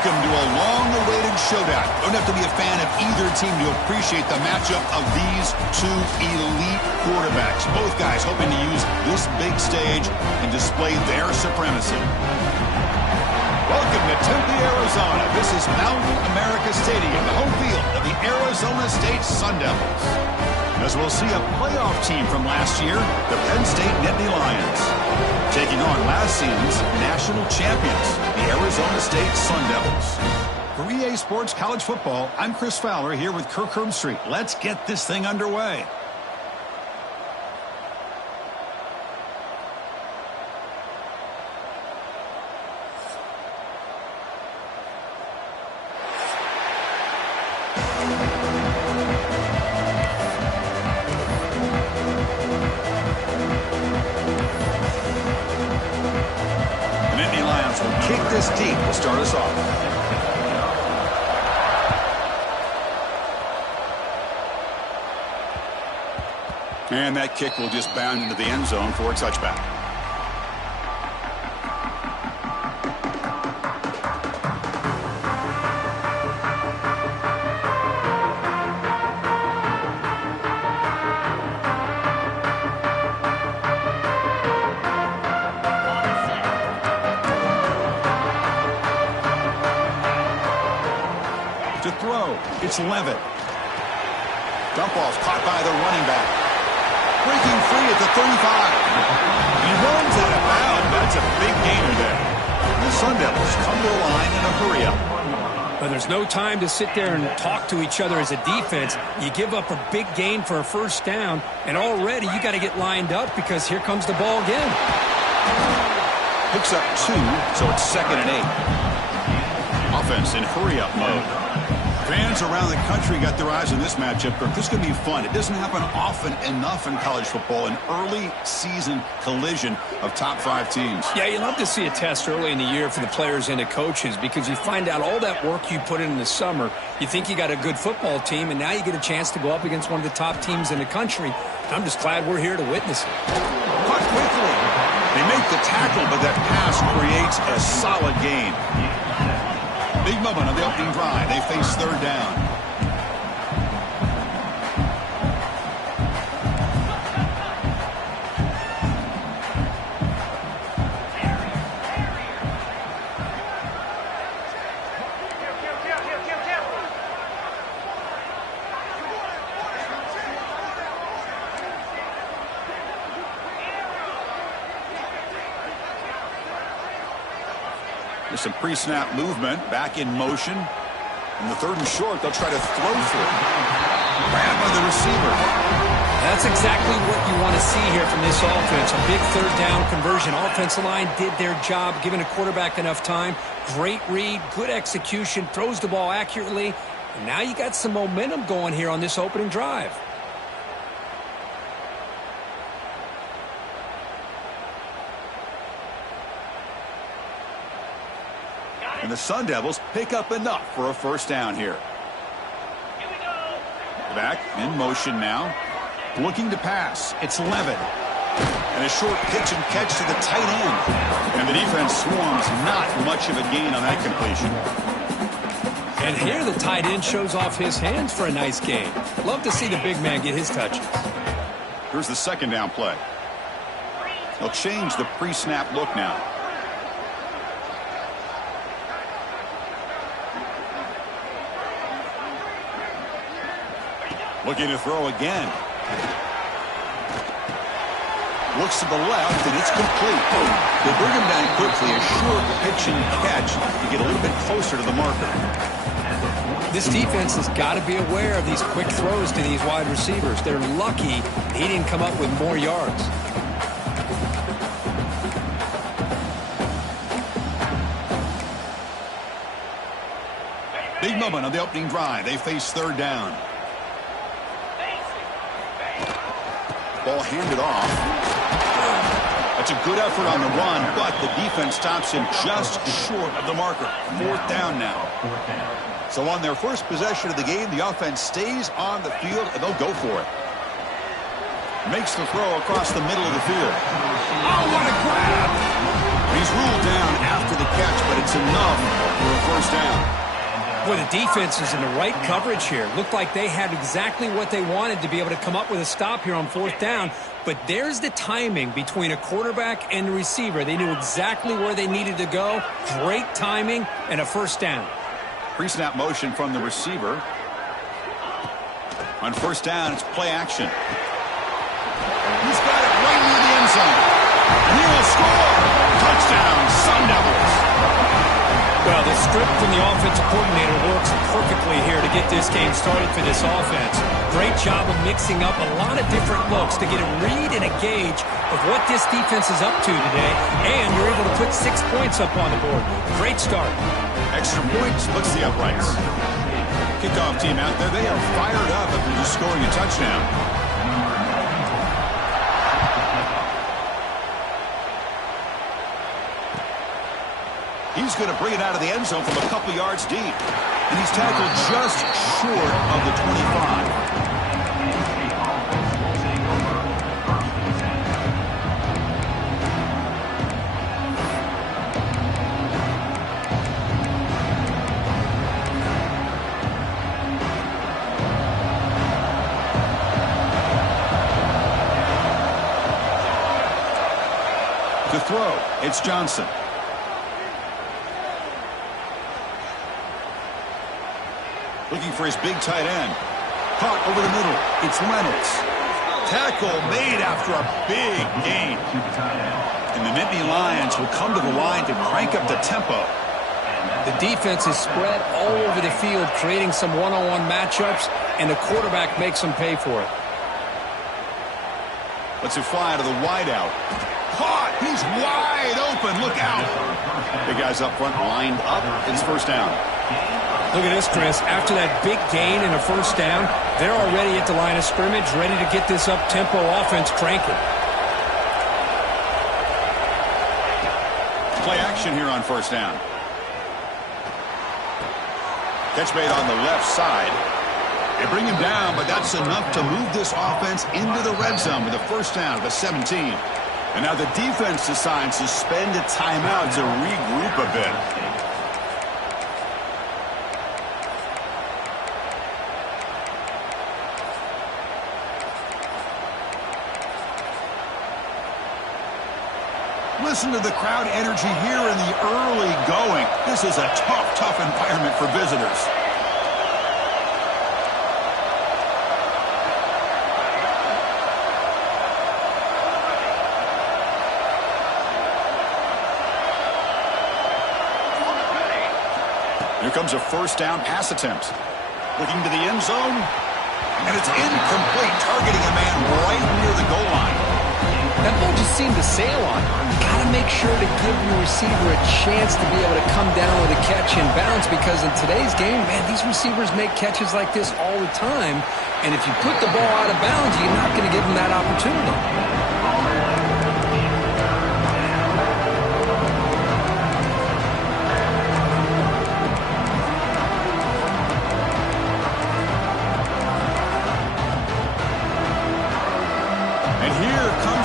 Welcome to a long-awaited showdown. You don't have to be a fan of either team to appreciate the matchup of these two elite quarterbacks. Both guys hoping to use this big stage and display their supremacy. Welcome to Tempe, Arizona. This is Mountain America Stadium, the home field of the Arizona State Sun Devils. As we'll see a playoff team from last year, the Penn State Nittany Lions, taking on last season's national champions, the Arizona State Sun Devils. For EA Sports College Football, I'm Chris Fowler here with Kirk Herbstreit. Let's get this thing underway. Kick this deep to start us off. And that kick will just bound into the end zone for a touchback. To throw, it's Levitt. Dump ball's caught by the running back. Breaking free at the 35. He runs out of bounds. That's a big gainer there. The Sun Devils come to the line in a hurry-up. But there's no time to sit there and talk to each other as a defense. You give up a big gain for a first down, and already you got to get lined up because here comes the ball again. Picks up 2, so it's 2nd and 8. Offense in hurry-up mode. Fans around the country got their eyes on this matchup. This is going to be fun. It doesn't happen often enough in college football, an early season collision of top 5 teams. Yeah, you love to see a test early in the year for the players and the coaches because you find out all that work you put in the summer. You think you got a good football team, and now you get a chance to go up against one of the top teams in the country. I'm just glad we're here to witness it. Caught quickly. They make the tackle, but that pass creates a solid gain. Big moment on the opening drive. They face 3rd down. There's some pre-snap movement, back in motion. In the 3rd and short, they'll try to throw for it. Grabbed by the receiver. That's exactly what you want to see here from this offense. A big 3rd down conversion. Offensive line did their job, giving a quarterback enough time. Great read, good execution, throws the ball accurately. And now you got some momentum going here on this opening drive. And the Sun Devils pick up enough for a first down here. Back in motion now. Looking to pass. It's Levitt. And a short pitch and catch to the tight end. And the defense swarms. Not much of a gain on that completion. And here the tight end shows off his hands for a nice gain. Love to see the big man get his touches. Here's the 2nd down play. They'll change the pre-snap look now. Looking to throw again. Looks to the left, and it's complete. They bring him down quickly. A short pitch and catch to get a little bit closer to the marker. This defense has got to be aware of these quick throws to these wide receivers. They're lucky he didn't come up with more yards. Big moment on the opening drive. They face 3rd down. Ball handed off. That's a good effort on the run, but the defense stops him just short of the marker. 4th down now. So on their first possession of the game, the offense stays on the field, and they'll go for it. Makes the throw across the middle of the field. Oh, what a grab! He He's ruled down after the catch, but it's enough for a first down. Boy, the defense is in the right coverage here. Looked like they had exactly what they wanted to be able to come up with a stop here on fourth down. But there's the timing between a quarterback and the receiver. They knew exactly where they needed to go. Great timing and a first down. Pre-snap motion from the receiver. On first down, it's play action. He's got it right near the end zone. And he will score. Touchdown, Sun Devils. Well, the script from the offensive coordinator works perfectly here to get this game started for this offense. Great job of mixing up a lot of different looks to get a read and a gauge of what this defense is up to today. And you're able to put 6 points up on the board. Great start. Extra point splits the uprights. Kickoff team out there, they are fired up after just scoring a touchdown. He's going to bring it out of the end zone from a couple yards deep. And he's tackled just short of the 25. To throw, it's Johnson. Looking for his big tight end. Caught over the middle. It's Reynolds. Tackle made after a big gain. And the Nittany Lions will come to the line to crank up the tempo. The defense is spread all over the field, creating some one-on-one matchups, and the quarterback makes them pay for it. Lets it fly to the wideout. Caught! He's wide open. Look out! The guys up front lined up. It's first down. Look at this, Chris. After that big gain and a first down, they're already at the line of scrimmage, ready to get this up-tempo offense cranking. Play action here on first down. Catch made on the left side. They bring him down, but that's enough to move this offense into the red zone with a first down at the 17. And now the defense decides to spend a timeout to regroup a bit. Listen to the crowd energy here in the early going. This is a tough environment for visitors. Here comes a first down pass attempt. Looking to the end zone. And it's incomplete, targeting a man right near the goal line. That ball just seemed to sail on. Got to make sure to give your receiver a chance to be able to come down with a catch and bounce, because in today's game, man, these receivers make catches like this all the time. And if you put the ball out of bounds, you're not going to give them that opportunity.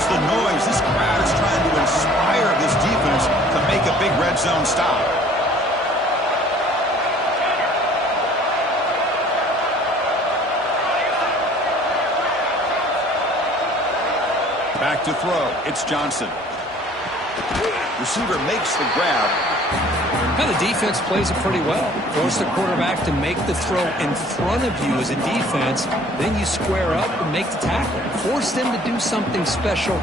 The noise. This crowd is trying to inspire this defense to make a big red zone stop. Back to throw. It's Johnson. Receiver makes the grab. Now the defense plays it pretty well. Force the quarterback to make the throw in front of you as a defense. Then you square up and make the tackle. Force them to do something special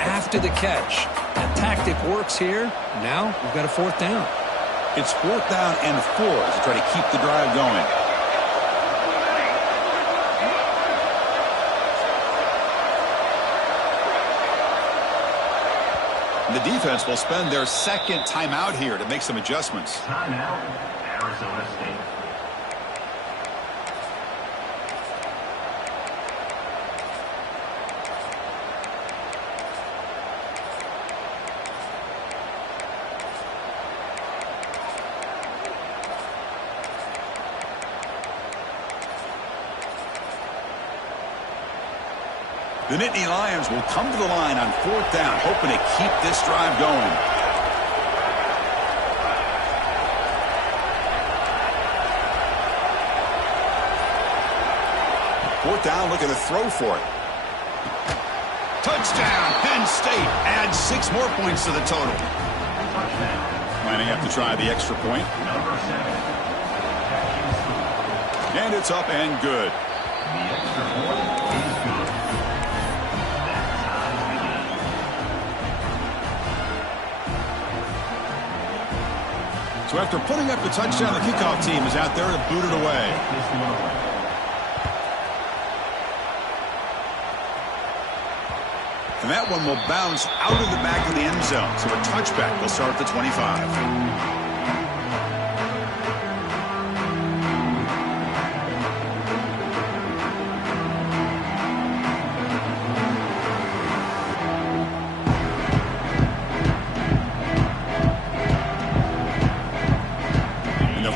after the catch. That tactic works here. Now we've got a fourth down. It's fourth down and 4 to try to keep the drive going. The defense will spend their second timeout here to make some adjustments. Timeout, Arizona State. The Nittany Lions will come to the line on fourth down, hoping to keep this drive going. down, looking to throw for it. Touchdown, Penn State adds 6 more points to the total. Lining up to try the extra point. And it's up and good. So after putting up the touchdown, the kickoff team is out there to boot it away. And that one will bounce out of the back of the end zone. So a touchback will start at the 25.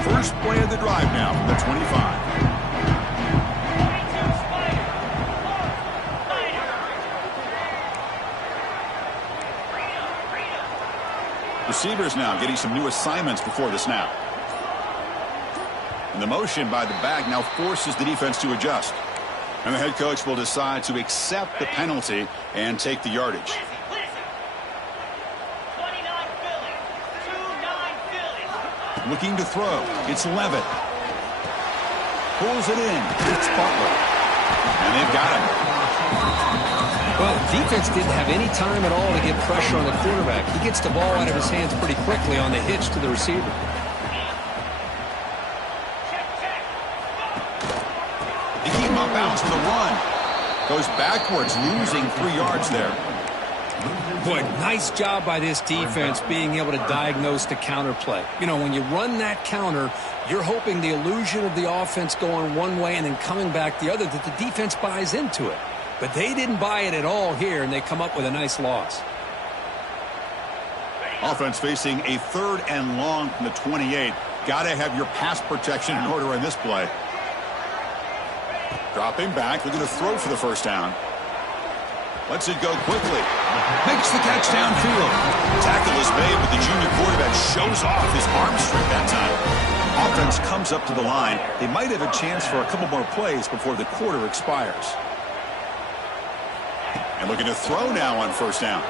First play of the drive now from the 25. Receivers now getting some new assignments before the snap. And the motion by the back now forces the defense to adjust. And the head coach will decide to accept the penalty and take the yardage. Looking to throw. It's Levitt. Pulls it in. It's Butler. And they've got him. Well, the defense didn't have any time at all to get pressure on the quarterback. He gets the ball out of his hands pretty quickly on the hitch to the receiver. They keep him off balance for the run. Goes backwards, losing 3 yards there. Boy, nice job by this defense being able to diagnose the counter play. You know, when you run that counter, you're hoping the illusion of the offense going one way and then coming back the other, that the defense buys into it. But they didn't buy it at all here, and they come up with a nice loss. Offense facing a 3rd and long from the 28. Got to have your pass protection in order in this play. Dropping back, looking to throw for the first down. Lets it go quickly. Makes the catch downfield. Tackle is made, but the junior quarterback shows off his arm strength that time. Offense comes up to the line. They might have a chance for a couple more plays before the quarter expires. And looking to throw now on first down.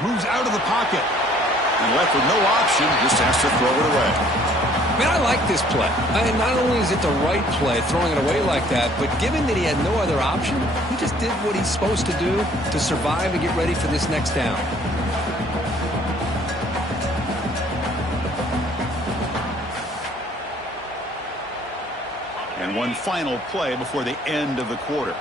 Moves out of the pocket. And left with no option, just has to throw it away. Man, I like this play. Not only is it the right play, throwing it away like that, but given that he had no other option, he just did what he's supposed to do to survive and get ready for this next down. And one final play before the end of the quarter.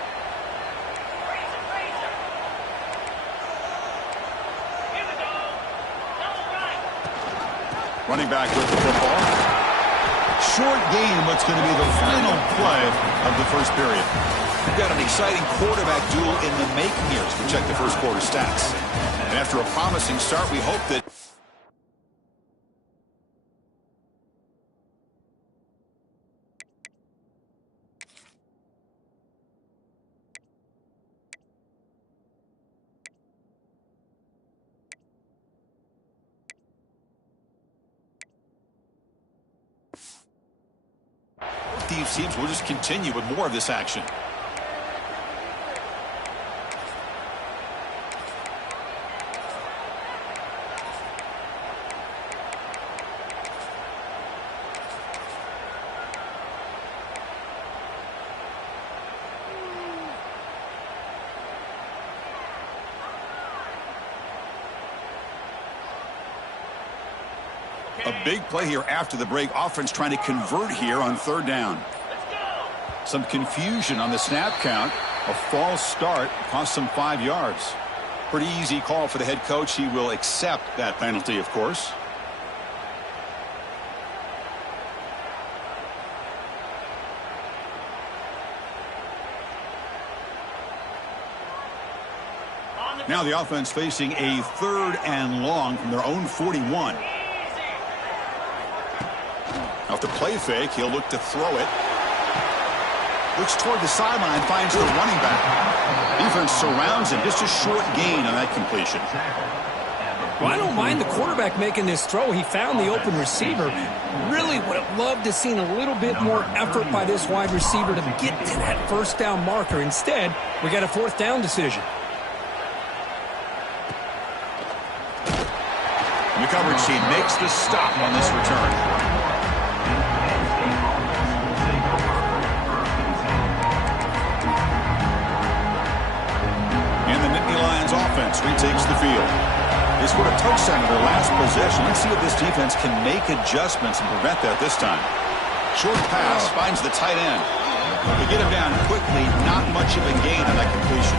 Running back with the football. Short game, what's going to be the final play of the first period. We've got an exciting quarterback duel in the making here as we check the first quarter stats. And after a promising start, we hope that these teams will just continue with more of this action. A big play here after the break. Offense trying to convert here on 3rd down. Some confusion on the snap count. A false start cost them 5 yards. Pretty easy call for the head coach. He will accept that penalty, of course. Now the offense facing a 3rd and long from their own 41. Off the play fake, he'll look to throw it. Looks toward the sideline, finds the running back. Defense surrounds him. Just a short gain on that completion. Well, I don't mind the quarterback making this throw. He found the open receiver. Really would have loved to seen a little bit more effort by this wide receiver to get to that first down marker. Instead, we got a fourth down decision. The coverage team makes the stop on this return. And the Nittany Lions offense retakes the field. They scored a touchdown in their last possession. Let's see if this defense can make adjustments and prevent that this time. Short pass finds the tight end. They get him down quickly. Not much of a gain on that completion.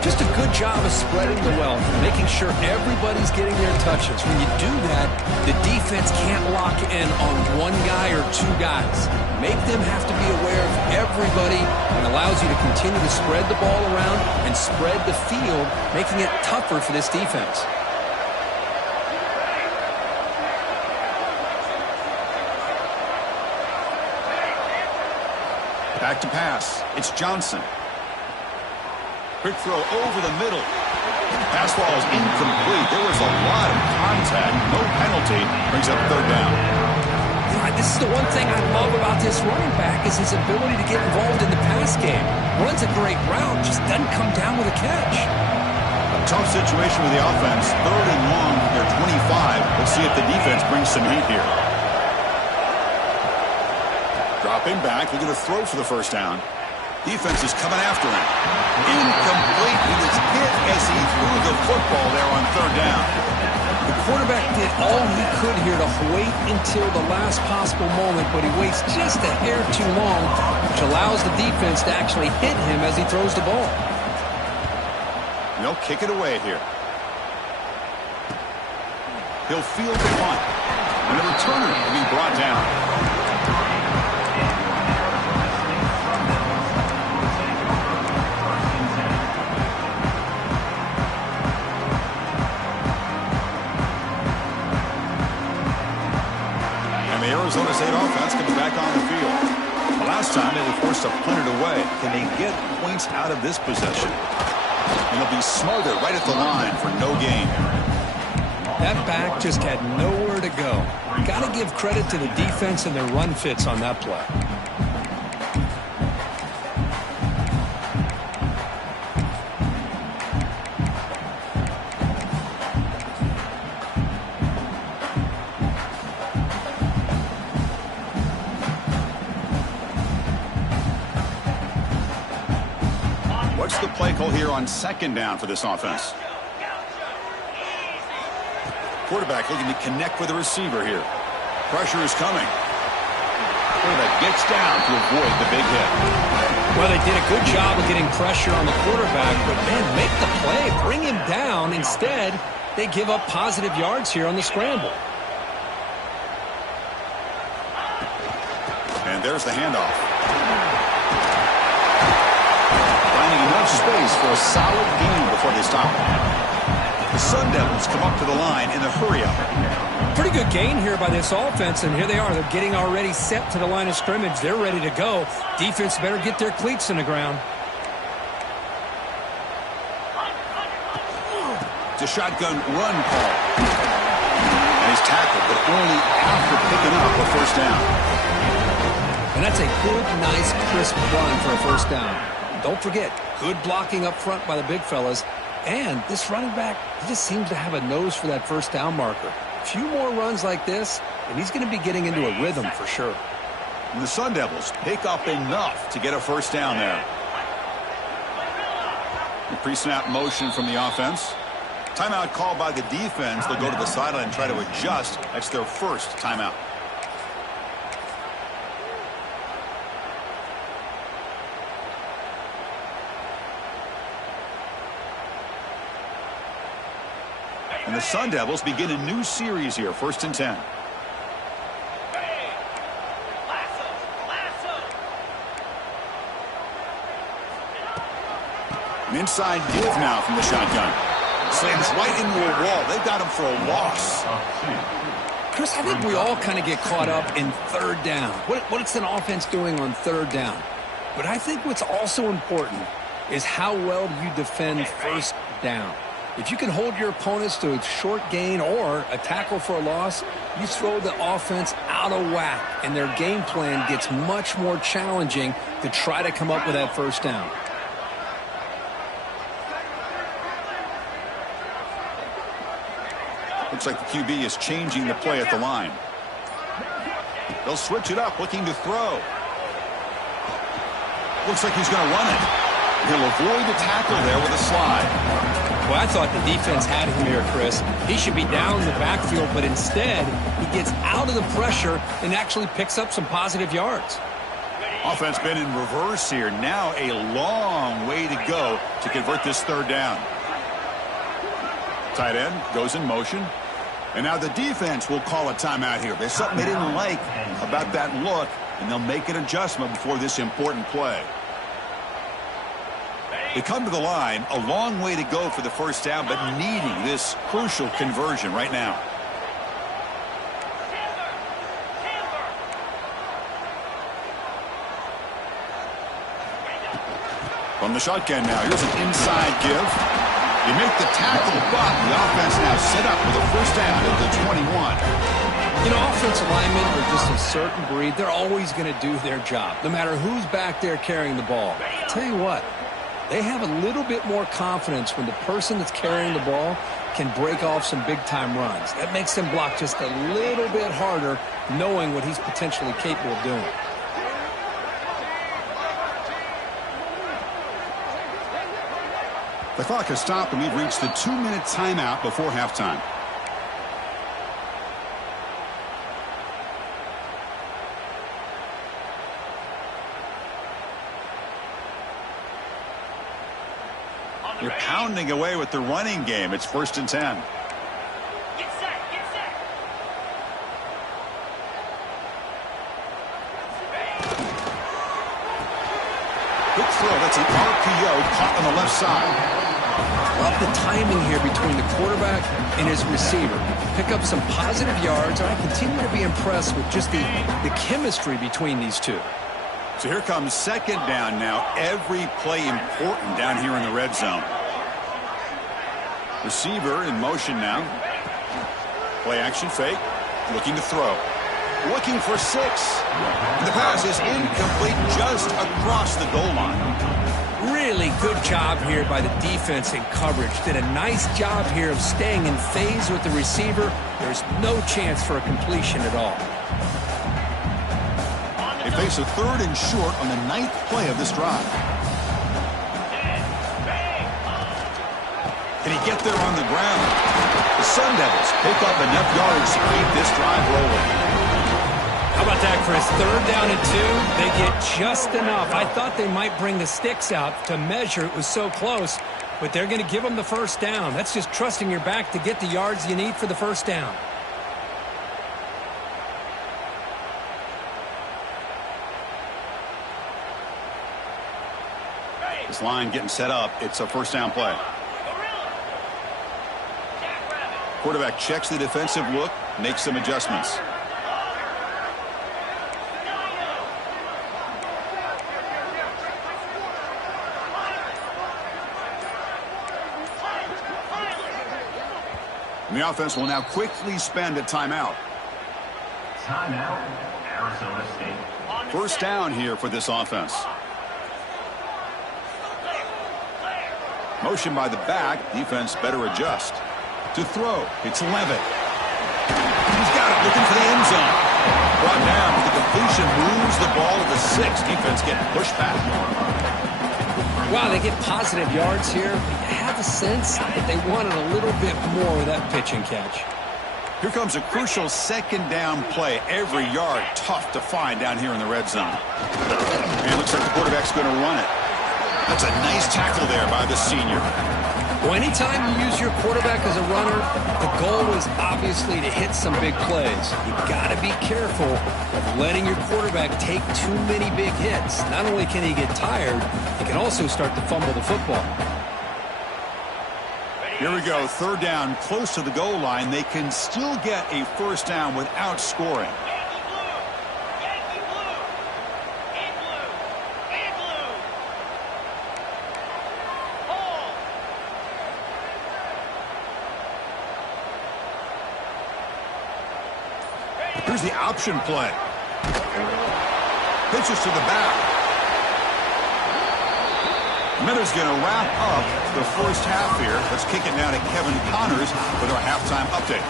Just a good job of spreading the wealth, making sure everybody's getting their touches. When you do that, the defense can't lock in on one guy or two guys. Make them have to be aware of everybody and allows you to continue to spread the ball around and spread the field, making it tougher for this defense. Back to pass. It's Johnson. Quick throw over the middle. Pass ball is incomplete. There was a lot of contact. No penalty. Brings up third down. This is the one thing I love about this running back is his ability to get involved in the pass game. Runs a great route, just doesn't come down with a catch. A tough situation with the offense. Third and long. They're 25. Let's see if the defense brings some heat here. Dropping back. Looking to throw for the first down. Defense is coming after him. Incomplete. He was hit as he threw the football there on third down. The quarterback did all he could here to wait until the last possible moment, but he waits just a hair too long, which allows the defense to actually hit him as he throws the ball. They'll kick it away here. He'll field the punt. And the returner will be brought down. The Arizona State offense comes back on the field. The last time they were forced to punt it away. Can they get points out of this possession? And they'll be smothered right at the line for no gain. That back just had nowhere to go. Got to give credit to the defense and their run fits on that play. What's the play call here on second down for this offense? Quarterback looking to connect with the receiver here. Pressure is coming. Quarterback gets down to avoid the big hit. Well, they did a good job of getting pressure on the quarterback, but man, make the play, bring him down. Instead, they give up positive yards here on the scramble. And there's the handoff. Enough space for a solid gain before they stop. The Sun Devils come up to the line in a hurry-up. Pretty good gain here by this offense, and here they are. They're getting already set to the line of scrimmage. They're ready to go. Defense better get their cleats in the ground. It's a shotgun run call. And he's tackled, but only after picking up a first down. And that's a good, nice, crisp run for a first down. Don't forget, good blocking up front by the big fellas. And this running back, he just seems to have a nose for that first down marker. A few more runs like this, and he's going to be getting into a rhythm for sure. And the Sun Devils pick up enough to get a first down there. The pre-snap motion from the offense. Timeout called by the defense. They'll go to the sideline and try to adjust. That's their first timeout. And the Sun Devils begin a new series here, 1st and 10. An inside give now from the shotgun. Slams right into a wall. They've got him for a loss. Chris, I think we all kind of get caught up in third down. What's an offense doing on third down? But I think what's also important is how well you defend first down. If you can hold your opponents to a short gain or a tackle for a loss, you throw the offense out of whack, and their game plan gets much more challenging to try to come up with that first down. Looks like the QB is changing the play at the line. They'll switch it up, looking to throw. Looks like he's going to run it. He'll avoid the tackle there with a slide. Well, I thought the defense had him here, Chris. He should be down in the backfield, but instead, he gets out of the pressure and actually picks up some positive yards. Offense been in reverse here. Now a long way to go to convert this third down. Tight end goes in motion. And now the defense will call a timeout here. There's something they didn't like about that look, and they'll make an adjustment before this important play. They come to the line, a long way to go for the first down, but needing this crucial conversion right now. From the shotgun now, here's an inside give. You make the tackle, but the offense now set up with a first down at the 21. You know, offensive linemen are just a certain breed. They're always going to do their job, no matter who's back there carrying the ball. I'll tell you what, they have a little bit more confidence when the person that's carrying the ball can break off some big-time runs. That makes them block just a little bit harder, knowing what he's potentially capable of doing. The clock has stopped, and we've reached the 2-minute timeout before halftime. You're pounding away with the running game. It's 1st and 10. Get set, get set. Quick throw. That's an RPO caught on the left side. Love the timing here between the quarterback and his receiver. Pick up some positive yards. I continue to be impressed with just the chemistry between these two. So here comes second down now. Every play important down here in the red zone. Receiver in motion now. Play action fake. Looking to throw. Looking for 6. The pass is incomplete just across the goal line. Really good job here by the defense in coverage. Did a nice job here of staying in phase with the receiver. There's no chance for a completion at all. They face a 3rd and short on the 9th play of this drive. Can he get there on the ground? The Sun Devils pick up enough yards to keep this drive rolling. How about that, Chris? 3rd down and 2. They get just enough. I thought they might bring the sticks out to measure. It was so close, but they're going to give them the first down. That's just trusting your back to get the yards you need for the first down. This line getting set up. It's a first down play. Quarterback checks the defensive look, makes some adjustments. And the offense will now quickly spend a timeout. Timeout, Arizona State. First down here for this offense. Motion by the back. Defense better adjust. To throw. It's 11. He's got it. Looking for the end zone. Brought down with the completion. Moves the ball to the 6. Defense getting pushed back. Wow, they get positive yards here. You have a sense that they wanted a little bit more of that pitch and catch. Here comes a crucial second down play. Every yard tough to find down here in the red zone. And it looks like the quarterback's going to run it. That's a nice tackle there by the senior. Well, anytime you use your quarterback as a runner, the goal is obviously to hit some big plays. You got to be careful of letting your quarterback take too many big hits. Not only can he get tired, he can also start to fumble the football. Here we go. 3rd down, close to the goal line. They can still get a first down without scoring. Here's the option play. Pitches to the back. Miller's going to wrap up the first half here. Let's kick it now to Kevin Connors with our halftime update.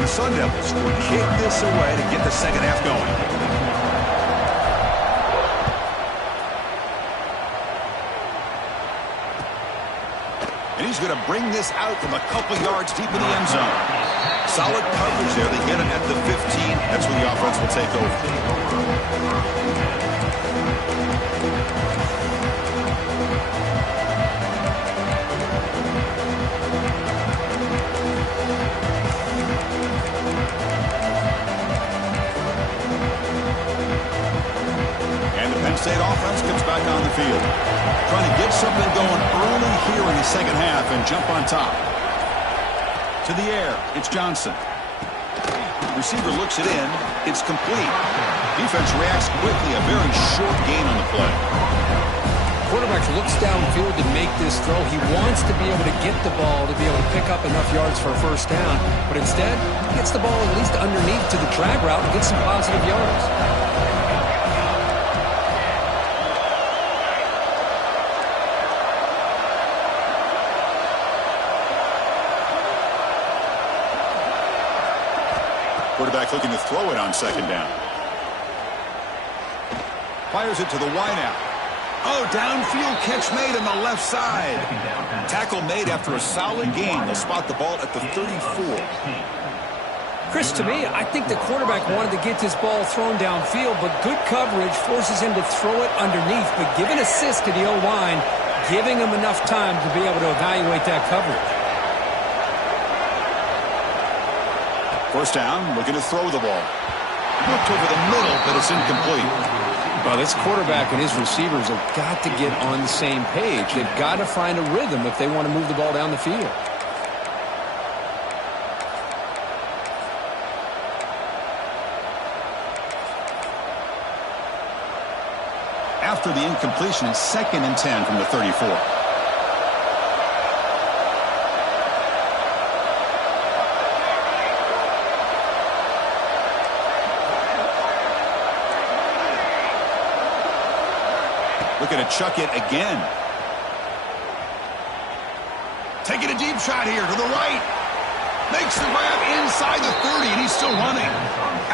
The Sun Devils will kick this away to get the second half going. And he's going to bring this out from a couple yards deep in the end zone. Solid coverage there. They get him at the 15. That's where the offense will take over. Penn State offense comes back on the field. Trying to get something going early here in the second half and jump on top. To the air, it's Johnson. Receiver looks it in. It's complete. Defense reacts quickly. A very short gain on the play. Quarterback looks downfield to make this throw. He wants to be able to get the ball to be able to pick up enough yards for a first down. But instead, he gets the ball at least underneath to the drag route and gets some positive yards. Quarterback looking to throw it on second down. Fires it to the wideout. Oh, downfield catch made on the left side. Tackle made after a solid gain. They'll spot the ball at the 34. Chris, to me, I think the quarterback wanted to get this ball thrown downfield, but good coverage forces him to throw it underneath. But give an assist to the O-line, giving him enough time to be able to evaluate that coverage. First down, looking to throw the ball. Looked over the middle, but it's incomplete. Well, this quarterback and his receivers have got to get on the same page. They've got to find a rhythm if they want to move the ball down the field. After the incompletion, it's 2nd and 10 from the 34. Looking to chuck it again. Taking a deep shot here to the right. Makes the grab inside the 30, and he's still running.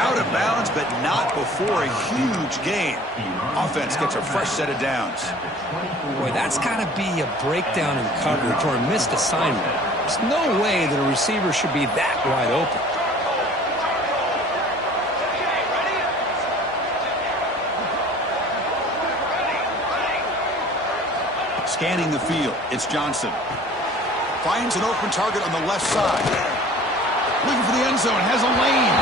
Out of bounds, but not before a huge gain. Offense gets a fresh set of downs. Boy, that's got to be a breakdown in coverage or a missed assignment. There's no way that a receiver should be that wide open. Scanning the field, it's Johnson. Finds an open target on the left side. Looking for the end zone, has a lane.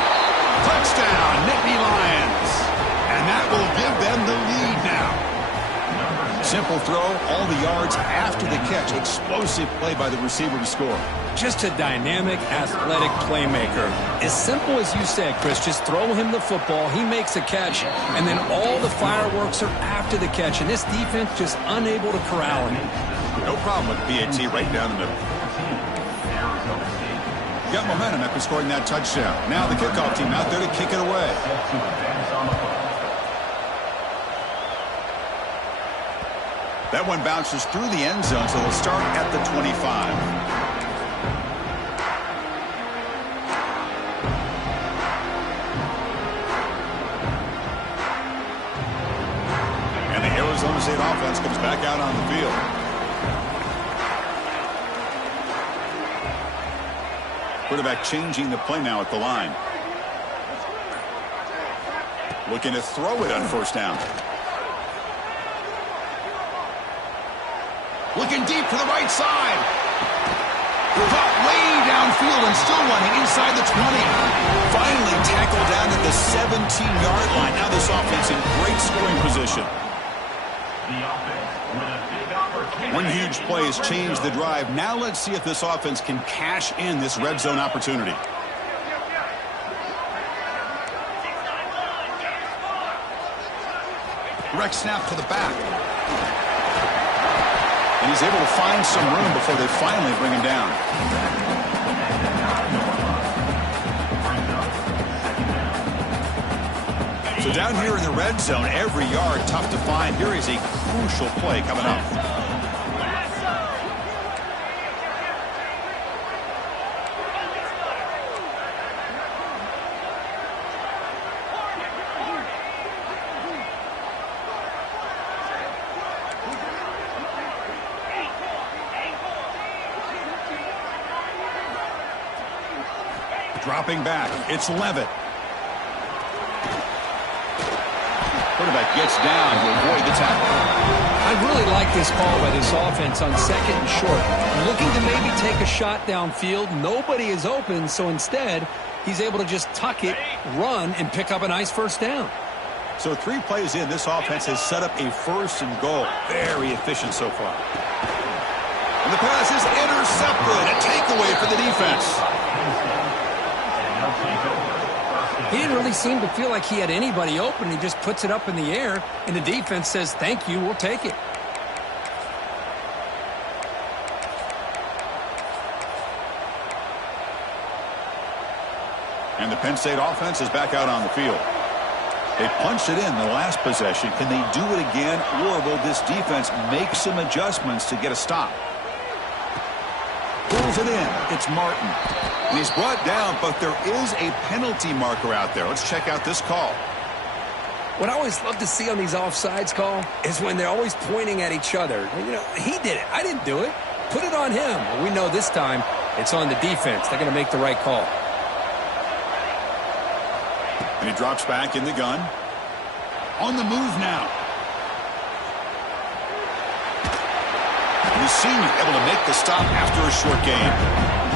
Touchdown, Nittany Lions. And that will give them the lead now. Simple throw, all the yards after the catch. Explosive play by the receiver to score. Just a dynamic, athletic playmaker. As simple as you said, Chris, just throw him the football, he makes a catch, and then all the fireworks are after the catch, and this defense just unable to corral him. No problem with BAT right down the middle. Got momentum after scoring that touchdown. Now the kickoff team out there to kick it away. That one bounces through the end zone, so they'll start at the 25. And the Arizona State offense comes back out on the field. Quarterback changing the play now at the line. Looking to throw it on first down. Looking deep to the right side. Caught way downfield and still running inside the 20. Finally tackled down at the 17-yard line. Now this offense in great scoring position. One huge play has changed the drive. Now let's see if this offense can cash in this red zone opportunity. Direct snap to the back. He's able to find some room before they finally bring him down. So down here in the red zone, every yard tough to find. Here is a crucial play coming up. Dropping back, it's Levitt. Quarterback gets down to avoid the tackle. I really like this call by this offense on second and short. Looking to maybe take a shot downfield. Nobody is open, so instead, he's able to just tuck it, run, and pick up a nice first down. So 3 plays in, this offense has set up a first and goal. Very efficient so far. And the pass is intercepted. A takeaway for the defense. He didn't really seem to feel like he had anybody open. He just puts it up in the air, and the defense says, thank you, we'll take it. And the Penn State offense is back out on the field. They punched it in the last possession. Can they do it again, or will this defense make some adjustments to get a stop? Pulls it in. It's Martin. And he's brought down, but there is a penalty marker out there. Let's check out this call. What I always love to see on these offsides call is when they're always pointing at each other. You know, he did it. I didn't do it. Put it on him. Well, we know this time it's on the defense. They're going to make the right call. And he drops back in the gun. On the move now. And the senior able to make the stop after a short gain.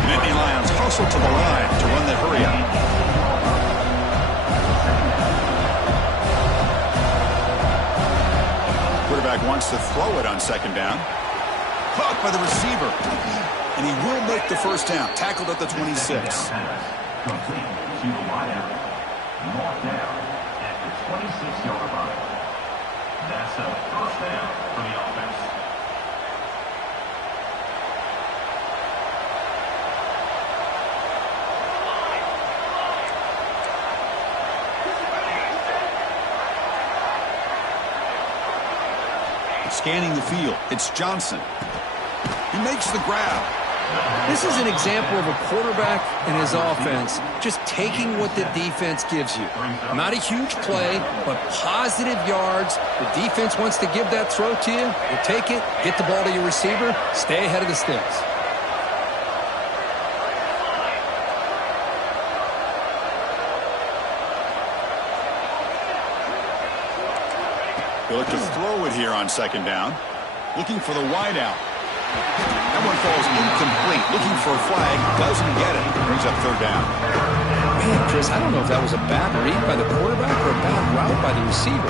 Nittany Lions hustle to the line to run the hurry up. Quarterback wants to throw it on second down. Caught by the receiver. And he will make the first down. Tackled at the 26. Complete to the wideout. Marked down at the 26-yard line. That's a first down for the offense. Scanning the field, it's Johnson. He makes the grab. This is an example of a quarterback and his offense just taking what the defense gives you. Not a huge play, but positive yards. The defense wants to give that throw to you. You take it, get the ball to your receiver, stay ahead of the sticks. They look to throw it here on second down. Looking for the wideout. That one falls incomplete. Looking for a flag. Doesn't get it. Brings up third down. Man, Chris, I don't know if that was a bad read by the quarterback or a bad route by the receiver.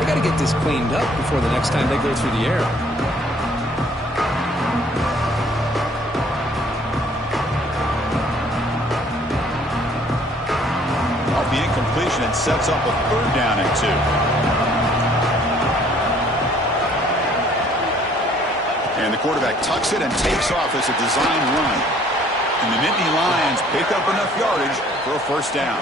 They got to get this cleaned up before the next time they go through the air. Off the incompletion, it sets up a third down and 2. And the quarterback tucks it and takes off as a design run. And the Nittany Lions pick up enough yardage for a first down.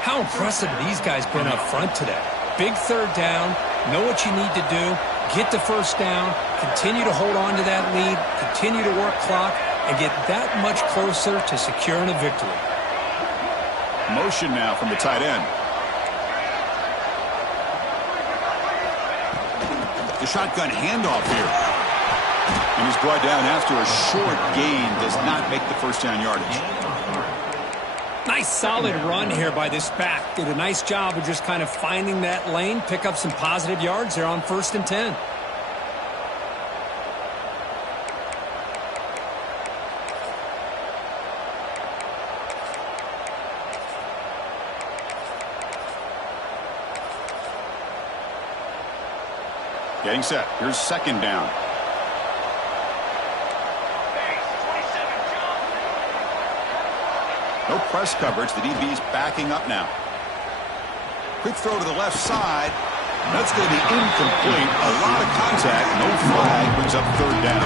How impressive these guys been up front today. Big third down, know what you need to do, get the first down, continue to hold on to that lead, continue to work clock, and get that much closer to securing a victory. Motion now from the tight end. The shotgun handoff here. And he's brought down after a short gain. Does not make the first down yardage. Nice solid run here by this back. Did a nice job of just kind of finding that lane, pick up some positive yards there on 1st and 10. Getting set. Here's second down. No press coverage. The DB's backing up now. Quick throw to the left side. That's going to be incomplete. A lot of contact. No flag. Brings up third down.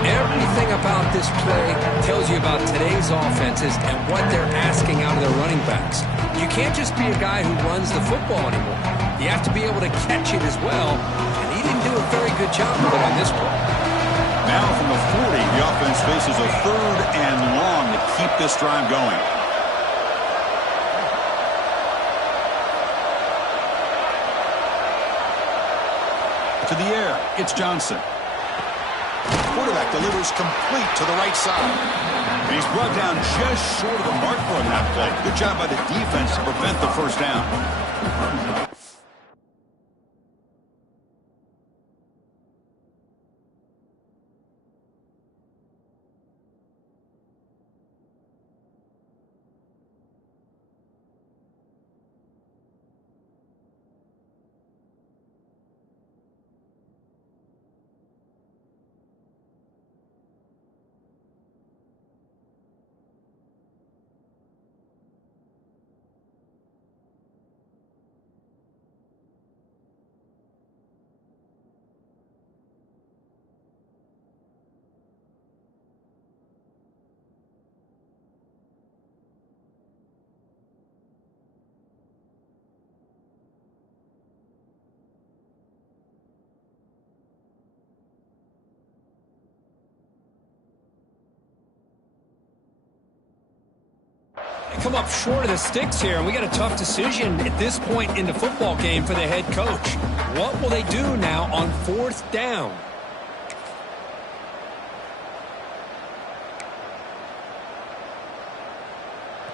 Everything about this play tells you about today's offenses and what they're asking out of their running backs. You can't just be a guy who runs the football anymore. You have to be able to catch it as well, and he didn't do a very good job of it on this play. Now from the 40, the offense faces a third and long to keep this drive going. To the air, it's Johnson. Quarterback delivers complete to the right side. And he's brought down just short of the mark on that play. Good job by the defense to prevent the first down. Come up short of the sticks here, and we got a tough decision at this point in the football game for the head coach. What will they do now on fourth down?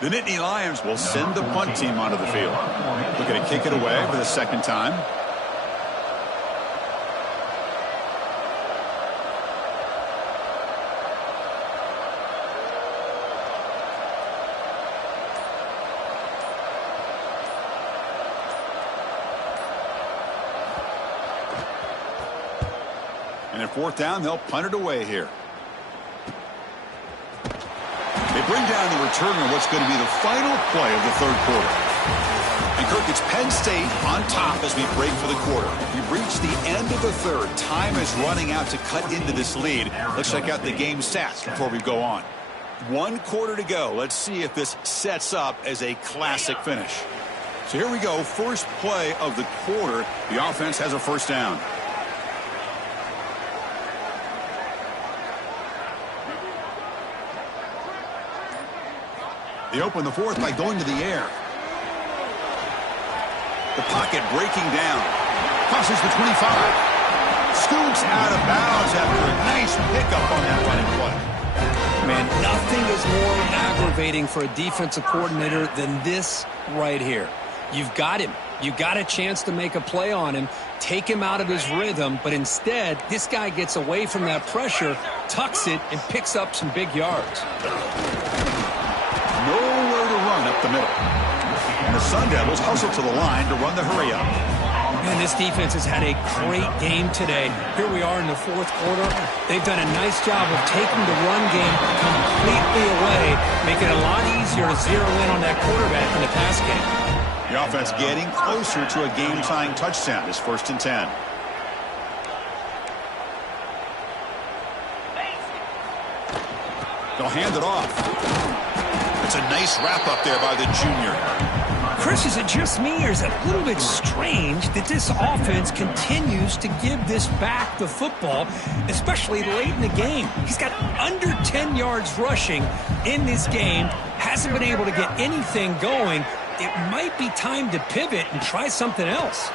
The Nittany Lions will send the punt team onto the field. Looking to kick it away for the second time. And at fourth down, they'll punt it away here. They bring down the return on what's going to be the final play of the third quarter. And Kirk, it's Penn State on top as we break for the quarter. We've reached the end of the third. Time is running out to cut into this lead. Let's check out the game stats before we go on. 1 quarter to go. Let's see if this sets up as a classic finish. So here we go. First play of the quarter. The offense has a first down. They open the fourth by going to the air. The pocket breaking down. Crosses the 25. Scoots out of bounds after a nice pickup on that running play. Man, nothing is more aggravating for a defensive coordinator than this right here. You've got him. You got a chance to make a play on him, take him out of his rhythm, but instead, this guy gets away from that pressure, tucks it, and picks up some big yards. Nowhere to run up the middle. And the Sun Devils hustle to the line to run the hurry-up. Man, this defense has had a great game today. Here we are in the fourth quarter. They've done a nice job of taking the run game completely away, making it a lot easier to zero in on that quarterback in the pass game. The offense getting closer to a game-tying touchdown. It's 1st and 10. They'll hand it off. It's a nice wrap-up there by the junior. Chris, is it just me, or is it a little bit strange that this offense continues to give this back the football, especially late in the game? He's got under 10 yards rushing in this game, hasn't been able to get anything going. It might be time to pivot and try something else.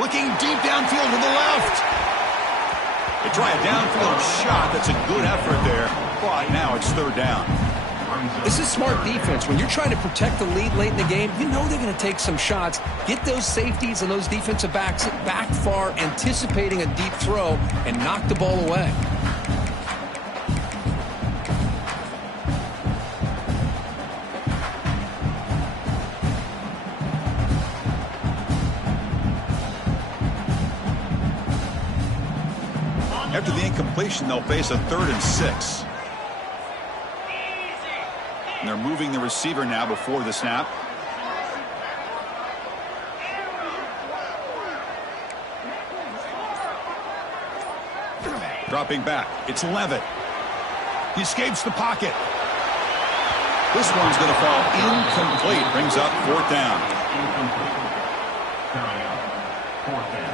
Looking deep downfield to the left. They try a downfield shot. That's a good effort there, but now it's 3rd down. This is smart defense. When you're trying to protect the lead late in the game, you know they're going to take some shots, get those safeties and those defensive backs back far, anticipating a deep throw, and knock the ball away. After the incompletion, they'll face a 3rd and 6. And they're moving the receiver now before the snap. Dropping back. It's Levitt. He escapes the pocket. This one's going to fall incomplete. Brings up 4th down. Incomplete. Coming up, 4th down.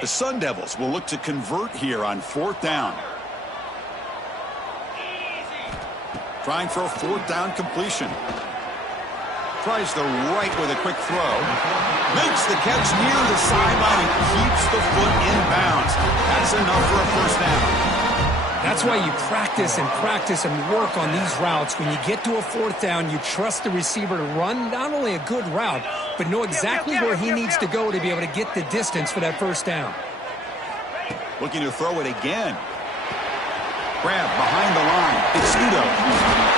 The Sun Devils will look to convert here on 4th down. Trying for a 4th down completion. Tries the right with a quick throw. Makes the catch near the sideline and keeps the foot in bounds. That's enough for a 1st down. That's why you practice and work on these routes. When you get to a 4th down, you trust the receiver to run not only a good route, but know exactly where he needs to go to be able to get the distance for that 1st down. Looking to throw it again. Grab behind the line. It's Udo.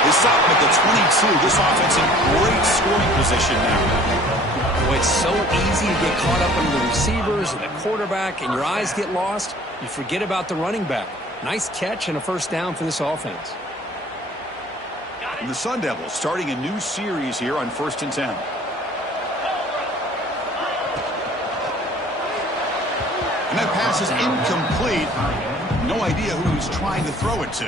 They stop him at the 22. This offense in great scoring position now. Well, it's so easy to get caught up in the receivers and the quarterback, and your eyes get lost. You forget about the running back. Nice catch and a 1st down for this offense. And the Sun Devils starting a new series here on 1st and 10. And that pass is incomplete. No idea who he's trying to throw it to.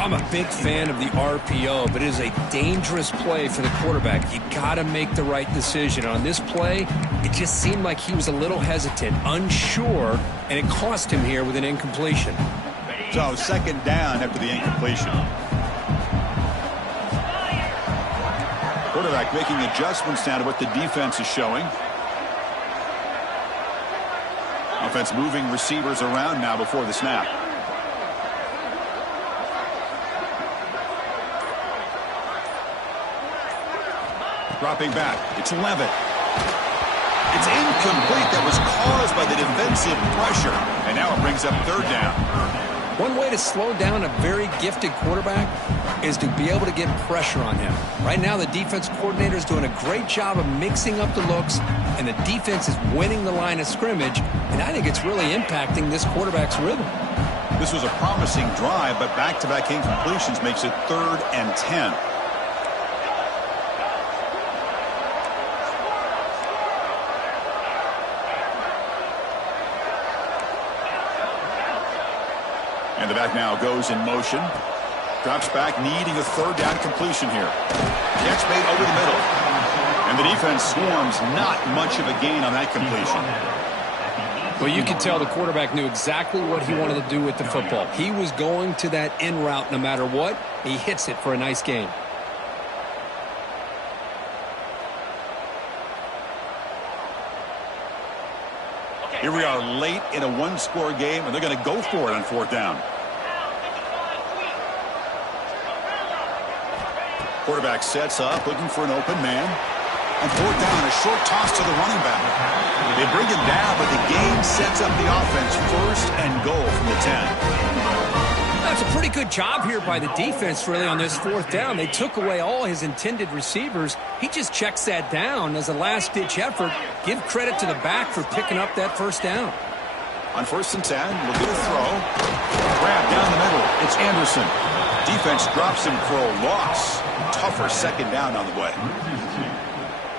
I'm a big fan of the RPO, but it is a dangerous play for the quarterback. You got to make the right decision. On this play, it just seemed like he was a little hesitant, unsure, and it cost him here with an incompletion. So 2nd down after the incompletion. Quarterback making adjustments now to what the defense is showing. Offense moving receivers around now before the snap. Dropping back. It's Levitt. It's incomplete. That was caused by the defensive pressure. And now it brings up 3rd down. One way to slow down a very gifted quarterback is to be able to get pressure on him. Right now, the defense coordinator is doing a great job of mixing up the looks, and the defense is winning the line of scrimmage, and I think it's really impacting this quarterback's rhythm. This was a promising drive, but back-to-back incompletions makes it 3rd and 10. And the back now goes in motion. Drops back, needing a 3rd down completion here. Catch made over the middle. And the defense swarms, not much of a gain on that completion. Well, you can tell the quarterback knew exactly what he wanted to do with the football. He was going to that in route no matter what. He hits it for a nice gain. Here we are late in a 1-score game, and they're going to go for it on 4th down. Quarterback sets up, looking for an open man. On 4th down, a short toss to the running back. They bring him down, but the game sets up the offense 1st and goal from the 10. That's a pretty good job here by the defense, really, on this 4th down. They took away all his intended receivers. He just checks that down as a last-ditch effort. Give credit to the back for picking up that 1st down. On 1st and 10, we'll get a throw. Grab down the middle. It's Anderson. Defense drops him for a loss. Tougher 2nd down on the way.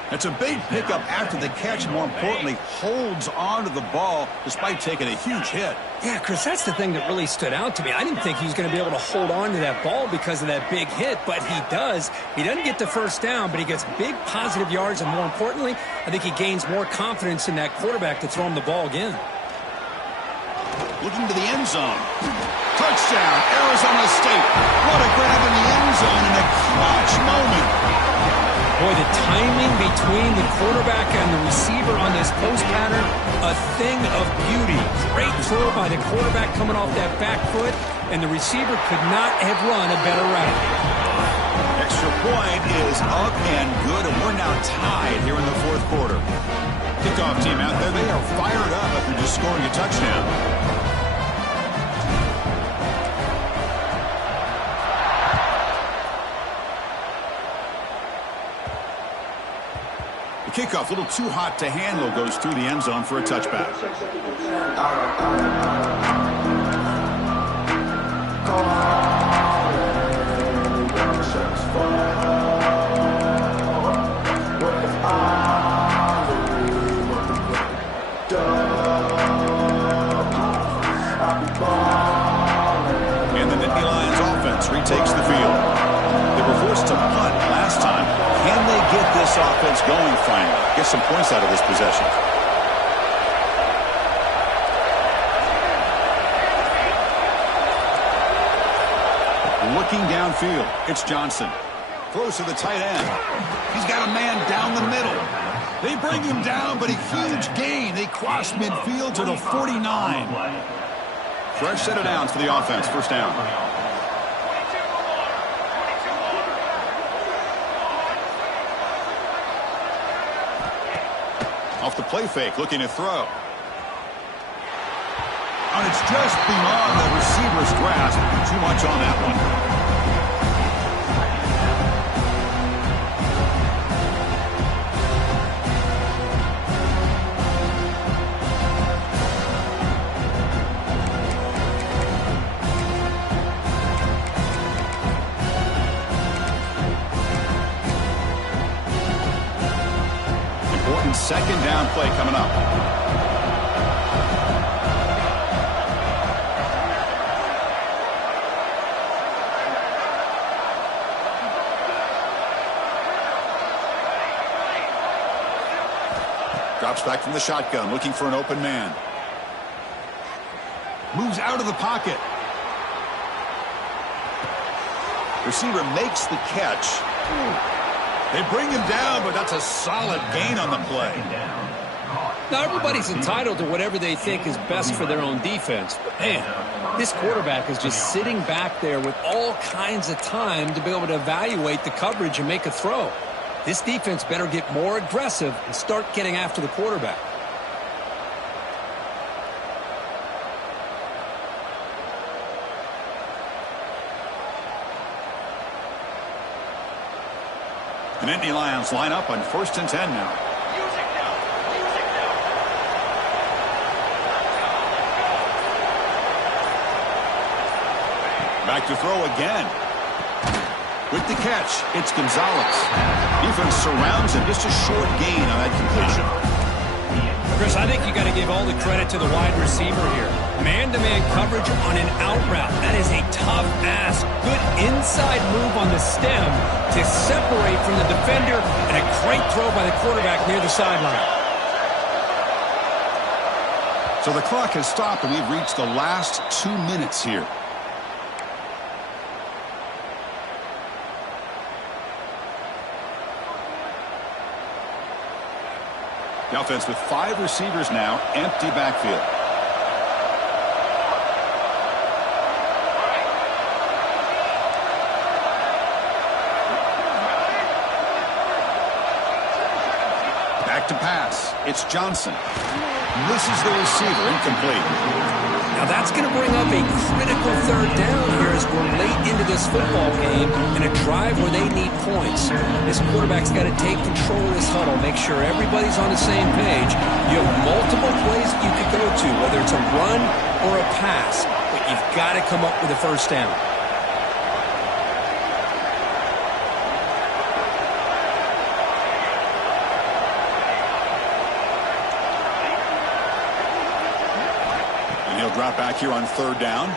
It's a big pickup after the catch, more importantly, holds on to the ball despite taking a huge hit. Yeah, Chris, that's the thing that really stood out to me. I didn't think he was going to be able to hold on to that ball because of that big hit, but he does. He doesn't get the 1st down, but he gets big positive yards, and more importantly, I think he gains more confidence in that quarterback to throw him the ball again. Looking to the end zone. Touchdown, Arizona State. What a grab in the end zone in a clutch moment. Boy, the timing between the quarterback and the receiver on this post pattern, a thing of beauty. Great throw by the quarterback coming off that back foot, and the receiver could not have run a better route. extra point is up and good, and we're now tied here in the fourth quarter. Kickoff team out there, they are fired up after just scoring a touchdown. The kickoff, a little too hot to handle, goes through the end zone for a touchback. And the Nittany Lions offense retakes the field. They were forced to punt last time. Can they get this offense going finally? Get some points out of this possession. Looking downfield, it's Johnson. Throws to the tight end. He's got a man down the middle. They bring him down, but a huge gain. They cross midfield to the 49. Fresh set of downs for the offense. First down. Off the play fake, looking to throw. And it's just beyond the receiver's grasp. Too much on that one. Important second down play coming up. Drops back from the shotgun, looking for an open man. Moves out of the pocket. Receiver makes the catch. They bring him down, but that's a solid gain on the play. Now, everybody's entitled to whatever they think is best for their own defense. But, man, this quarterback is just sitting back there with all kinds of time to be able to evaluate the coverage and make a throw. This defense better get more aggressive and start getting after the quarterback. The Nittany Lions line up on 1st and 10 now. Back to throw again. With the catch, it's Gonzalez. Defense surrounds him. Just a short gain on that completion. Chris, I think you got to give all the credit to the wide receiver here. Man-to-man coverage on an out route. That is a tough ask. Good inside move on the stem to separate from the defender, and a great throw by the quarterback near the sideline. So the clock has stopped, and we've reached the last 2 minutes here. The offense with 5 receivers now, empty backfield. Back to pass. It's Johnson. Misses the receiver, incomplete. Now that's going to bring up a critical third down here as we're late into this football game in a drive where they need points. This quarterback's got to take control of this huddle, make sure everybody's on the same page. You have multiple plays that you could go to, whether it's a run or a pass, but you've got to come up with a first down. Drop back here on 3rd down.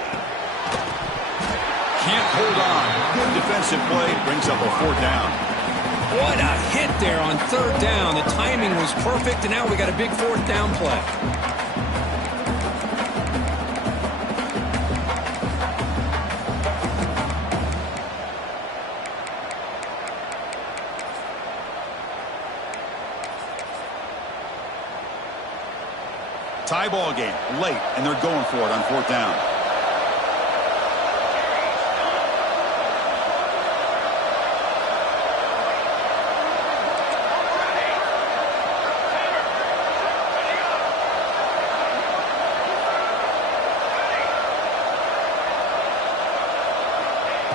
Can't hold on. Good defensive play. Brings up a 4th down. What a hit there on 3rd down. The timing was perfect, and now we got a big 4th down play. Tie ball game, late, and they're going for it on 4th down.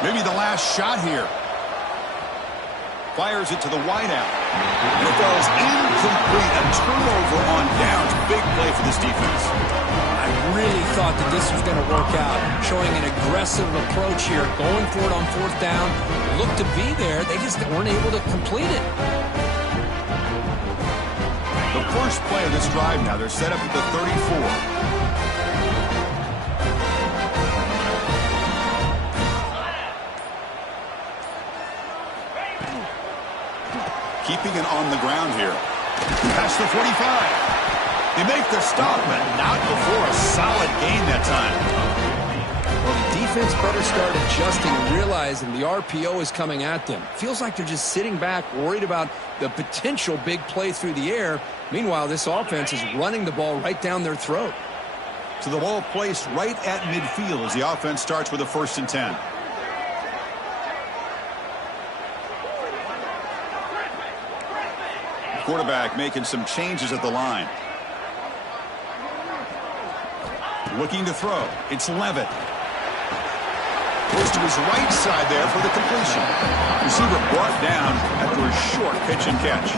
Maybe the last shot here. Fires it to the wideout. And it falls incomplete. A turnover on downs. Big play for this defense. I really thought that this was going to work out. Showing an aggressive approach here. Going for it on fourth down. Looked to be there. They just weren't able to complete it. The first play of this drive now. They're set up at the 34. Keeping it on the ground here. Past the 45. They make the stop, but not before a solid gain that time. Well, the defense better start adjusting and realizing the RPO is coming at them. Feels like they're just sitting back, worried about the potential big play through the air. Meanwhile, this offense is running the ball right down their throat. So the ball placed right at midfield as the offense starts with a 1st and 10. Quarterback making some changes at the line. Looking to throw. It's Levitt. Goes to his right side there for the completion. Receiver brought down after a short pitch and catch.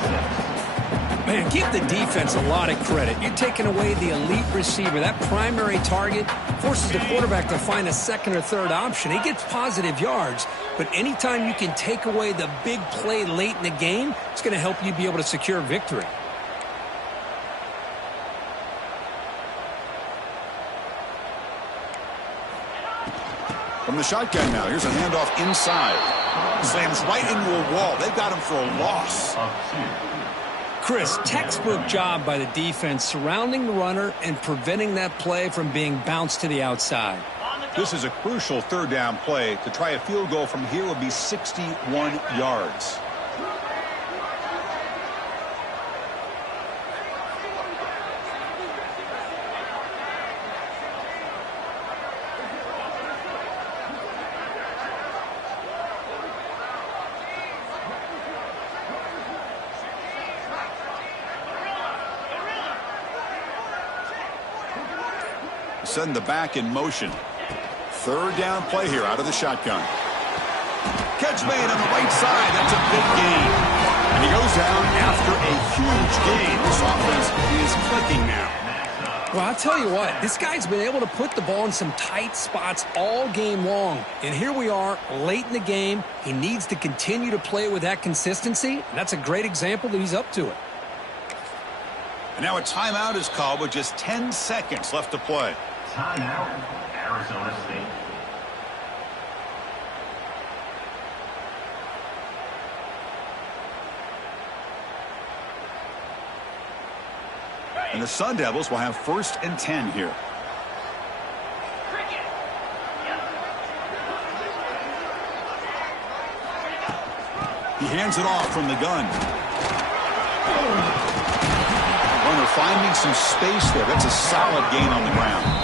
Man, give the defense a lot of credit. You're taking away the elite receiver. That primary target forces the quarterback to find a second or third option. He gets positive yards, but anytime you can take away the big play late in the game, it's going to help you be able to secure victory. From the shotgun now, here's a handoff inside. Slams right into a wall. They've got him for a loss. Chris, textbook job by the defense surrounding the runner and preventing that play from being bounced to the outside. This is a crucial 3rd down play. To try a field goal from here would be 61 yards. Send the back in motion. 3rd down play here out of the shotgun. Catch made on the right side. That's a big gain. And he goes down after a huge gain. This offense is clicking now. Well, I'll tell you what, this guy's been able to put the ball in some tight spots all game long. And here we are late in the game. He needs to continue to play with that consistency. And that's a great example that he's up to it. And now a timeout is called with just 10 seconds left to play. Timeout, Arizona State. And the Sun Devils will have 1st and 10 here. He hands it off from the gun. Runner finding some space there. That's a solid gain on the ground.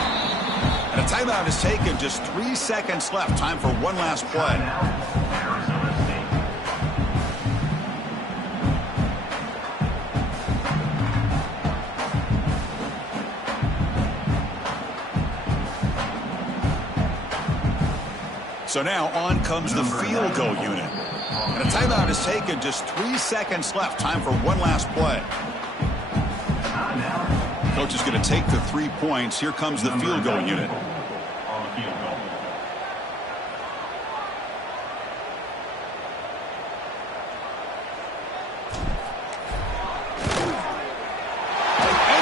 And a timeout is taken. Just 3 seconds left. Time for one last play. So now on comes the field goal unit. And a timeout is taken. Just 3 seconds left. Time for one last play. Coach is going to take the 3 points. Here comes the field goal unit. And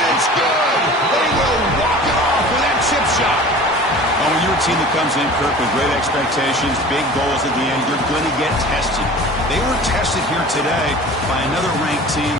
it's good. They will walk it off with that chip shot. When you're a team that comes in, Kirk, with great expectations, big goals at the end, you're going to get tested. They were tested here today by another ranked team.